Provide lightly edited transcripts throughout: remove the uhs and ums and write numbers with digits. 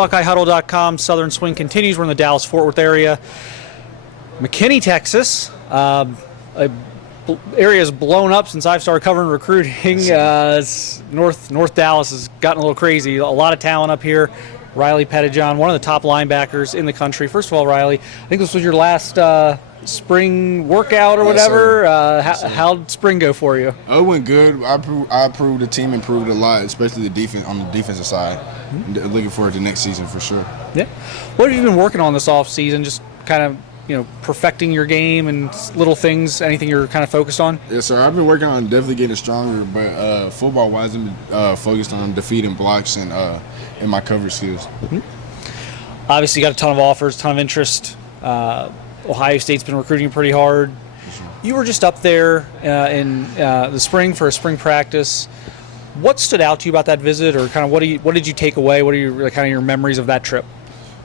BuckeyeHuddle.com. Southern Swing continues. We're in the Dallas-Fort Worth area. McKinney, Texas. Area is blown up since I've started covering recruiting. North Dallas has gotten a little crazy. A lot of talent up here. Riley Pettijohn, one of the top linebackers in the country. First of all, Riley, I think this was your last spring workout or whatever. How'd spring go for you? It went good. I improved. The team improved a lot, especially the defense on the defensive side. Mm-hmm. Looking forward to next season for sure. Yeah. What have you been working on this off season? Just kind of perfecting your game and little things. Anything you're kind of focused on? Yes, sir. I've been working on definitely getting stronger, but football-wise, I've been focused on defeating blocks and my coverage skills. Mm-hmm. Obviously, you got a ton of offers, ton of interest. Ohio State's been recruiting pretty hard. You were just up there in the spring for a spring practice. What stood out to you about that visit, or kind of what did you take away? What are your memories of that trip?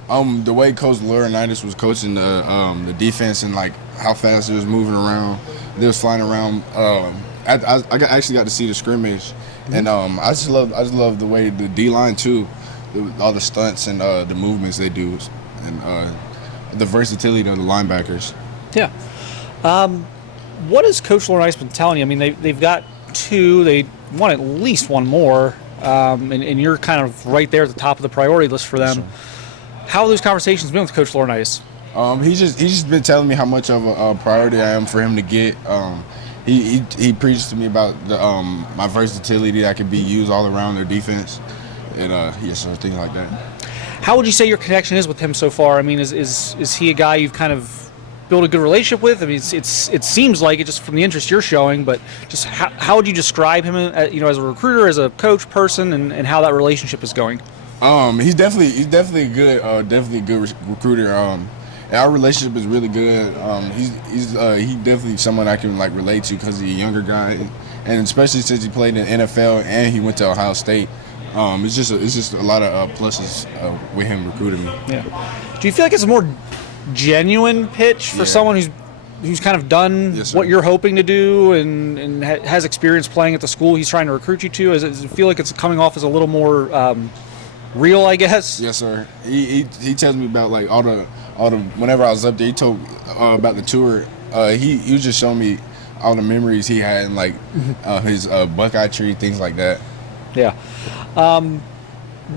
The way Coach Laurinaitis was coaching the defense and like how fast it was moving around. They was flying around. I actually got to see the scrimmage, and I just love the way the D-line too, all the stunts and the movements they do, and the versatility of the linebackers. Yeah. What has Coach Laurinaitis been telling you? I mean, they've got two. They want at least one more, and you're kind of right there at the top of the priority list for them. Sure. How have those conversations been with Coach Laurinaitis? He's just been telling me how much of a priority I am for him to get. He preached to me about my versatility that could be used all around their defense, and things like that. How would you say your connection is with him so far? I mean, is he a guy you've kind of built a good relationship with? I mean, it seems like it just from the interest you're showing, but just how would you describe him, as a recruiter, as a coach, person, and how that relationship is going? He's definitely a good recruiter. And our relationship is really good. He's definitely someone I can relate to because he's a younger guy, and especially since he played in the NFL and he went to Ohio State. It's just a lot of pluses with him recruiting me. Yeah. Do you feel like it's a more genuine pitch for someone who's kind of done what you're hoping to do and has experience playing at the school he's trying to recruit you to? Does it feel like it's coming off as a little more real, I guess? Yes, sir. He tells me about all the whenever I was up there. He told about the tour. He was just showing me all the memories he had and his Buckeye tree, things like that. Yeah.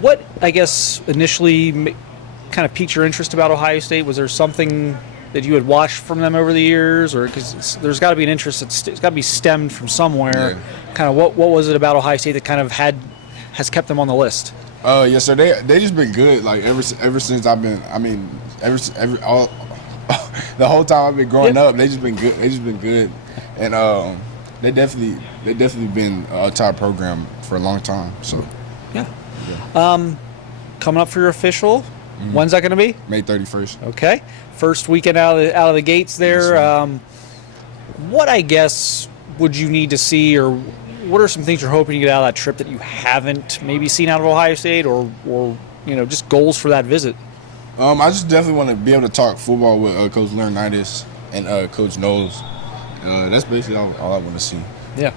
What, I guess, initially kind of piqued your interest about Ohio State? Was there something that you had watched from them over the years? Or because there's got to be an interest that's it's got to be stemmed from somewhere. Yeah. Kind of what was it about Ohio State that kind of has kept them on the list? Yes, sir. They just been good. Ever since I've been, the whole time I've been growing up, they just been good. They just been good, and they definitely been a top program for a long time. So, yeah. Coming up for your official. Mm-hmm. When's that going to be? May 31st. Okay, first weekend out of the gates there. Yes, what, I guess, would you need to see, or what are some things you're hoping to get out of that trip that you haven't maybe seen out of Ohio State, or just goals for that visit? I just definitely want to be able to talk football with Coach Laurinaitis and Coach Knowles. That's basically all I want to see. Yeah.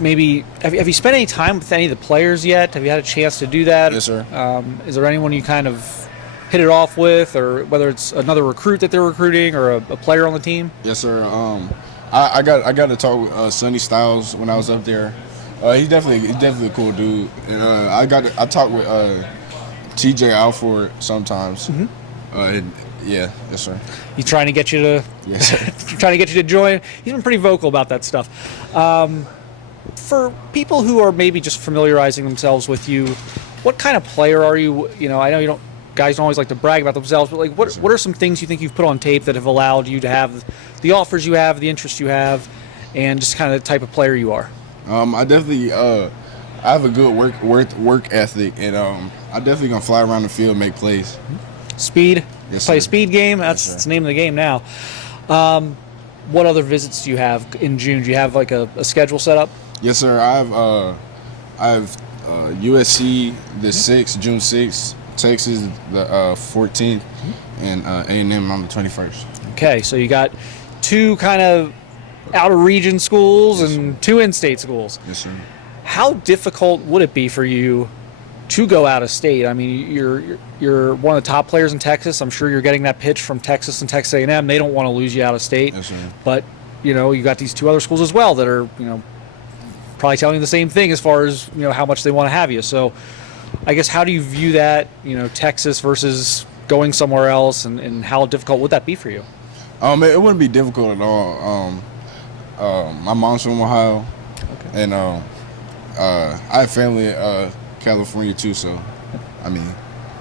Maybe have you spent any time with any of the players yet? Have you had a chance to do that? Yes, sir. Is there anyone you kind of hit it off with, or whether it's another recruit that they're recruiting or a player on the team? Yes, sir. I got to talk with Sonny Styles when I was up there. He's definitely a cool dude. And I talk with TJ Alford sometimes. Mm-hmm. Yes, sir. He's trying to get you to. Yes, sir. Trying to get you to join. He's been pretty vocal about that stuff. For people who are maybe just familiarizing themselves with you, what kind of player are you? I know guys don't always like to brag about themselves, but what are some things you think you've put on tape that have allowed you to have the offers you have, the interest you have, and just kind of the type of player you are? I definitely I have a good work ethic, and I definitely gonna fly around the field and make plays. Speed. Yes, play a sir. speed game. That's the name of the game now. What other visits do you have in June? Do you have a schedule set up? Yes, sir. I have USC the 6th, June 6th, Texas the 14th, and A&M on the 21st. Okay, so you got two kind of out-of-region schools and two in-state schools. Yes, sir. How difficult would it be for you to go out of state. I mean, you're one of the top players in Texas. I'm sure you're getting that pitch from Texas and Texas A&M. They don't want to lose you out of state. Yes, sir. But you got these two other schools as well that are probably telling you the same thing as far as how much they want to have you. So I guess how do you view that? Texas versus going somewhere else, and how difficult would that be for you? It wouldn't be difficult at all. My mom's from Ohio, Okay. and I have family in California too, so I mean,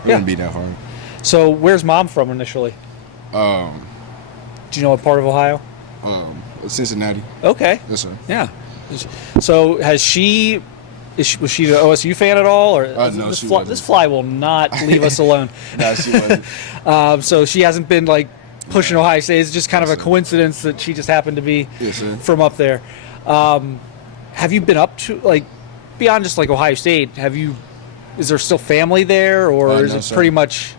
it wouldn't be that hard. So where's mom from initially? Do you know what part of Ohio? Cincinnati. Okay. Yes, sir. Yeah. So was she an OSU fan at all, or No, she wasn't. this fly will not leave us alone? No, she wasn't. So she hasn't been like pushing Ohio State. It's just kind of a coincidence that she just happened to be Yes, sir. from up there. Have you been up to beyond just Ohio State? Is there still family there, or is No, it sir. pretty much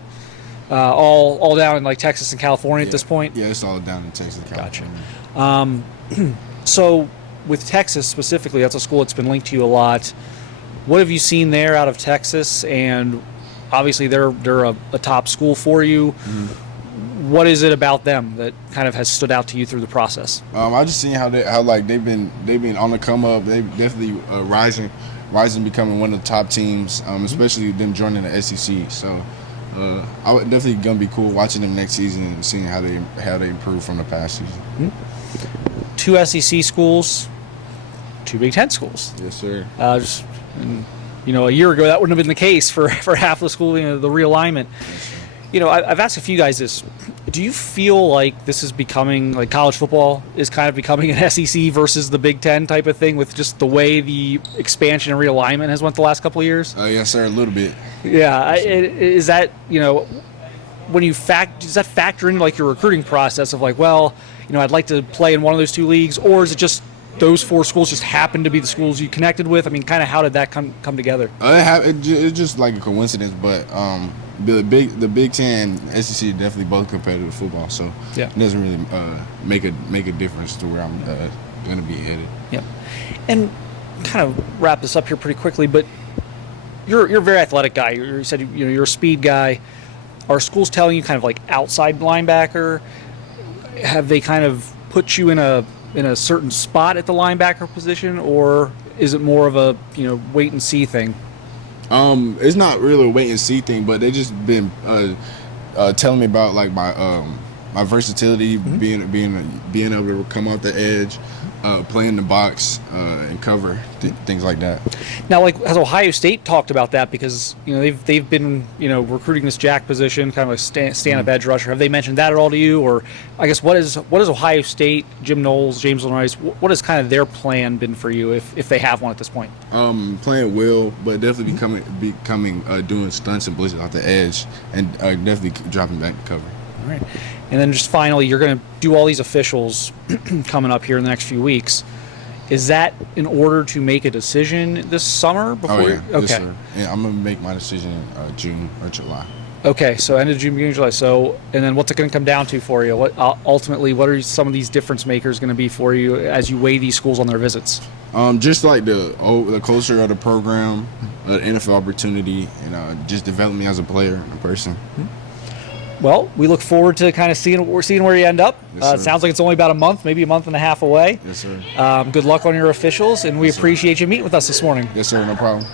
all down in Texas and California at this point? Yeah, it's all down in Texas, Gotcha. California. So with Texas specifically, that's a school that's been linked to you a lot. What have you seen there out of Texas? And obviously they're a top school for you. Mm-hmm. What is it about them that kind of has stood out to you through the process? I just seen how they've been on the come up. They definitely rising, becoming one of the top teams. Especially them joining the SEC. So I would definitely gonna be cool watching them next season and seeing how they improve from the past season. Mm-hmm. 2 SEC schools, 2 Big Ten schools. Yes, sir. A year ago that wouldn't have been the case for half the school. The realignment. I've asked a few guys this. Do you feel like this is becoming college football is kind of becoming an SEC versus the Big Ten type of thing with just the way the expansion and realignment has went the last couple of years? Yes, sir. A little bit. Yeah. Is that when you does that factor into your recruiting process of I'd like to play in one of those 2 leagues, or is it just those 4 schools just happen to be the schools you connected with? I mean, kind of how did that come together? It's just like a coincidence, but the Big Ten and SEC are definitely both competitive football, so Yeah. it doesn't really make a difference to where I'm going to be headed. Yep. And kind of wrap this up here pretty quickly, but you're a very athletic guy. You said you're a speed guy. Are schools telling you kind of outside linebacker? Have they kind of put you in a certain spot at the linebacker position, or is it more of a wait and see thing? It's not really a wait and see thing, but they just been telling me about my versatility, being able to come off the edge, play in the box, and cover things like that. Now, has Ohio State talked about that? Because they've been recruiting this jack position, kind of a stand-up edge rusher. Have they mentioned that at all to you? Or I guess what is Ohio State, Jim Knowles, James Lanice, what has kind of their plan been for you if they have one at this point? Playing well, but definitely becoming doing stunts and blitzes off the edge, and definitely dropping back to cover. All right. And then just finally, you're going to do all these officials coming up here in the next few weeks. Is that in order to make a decision this summer? Before Okay. Yes, sir. Yeah, I'm going to make my decision in June or July. Okay, so end of June, beginning of July. So, and then what's it going to come down to for you? What ultimately, what are some of these difference makers going to be for you as you weigh these schools on their visits? Just the culture of the program, the NFL opportunity, and just develop me as a player and a person. Well, we look forward to kind of seeing where you end up. Yes, It sounds like it's only about a month, maybe a month and a half away. Yes, sir. Good luck on your officials, and we Yes, sir. appreciate you meeting with us this morning. Yes, sir. No problem.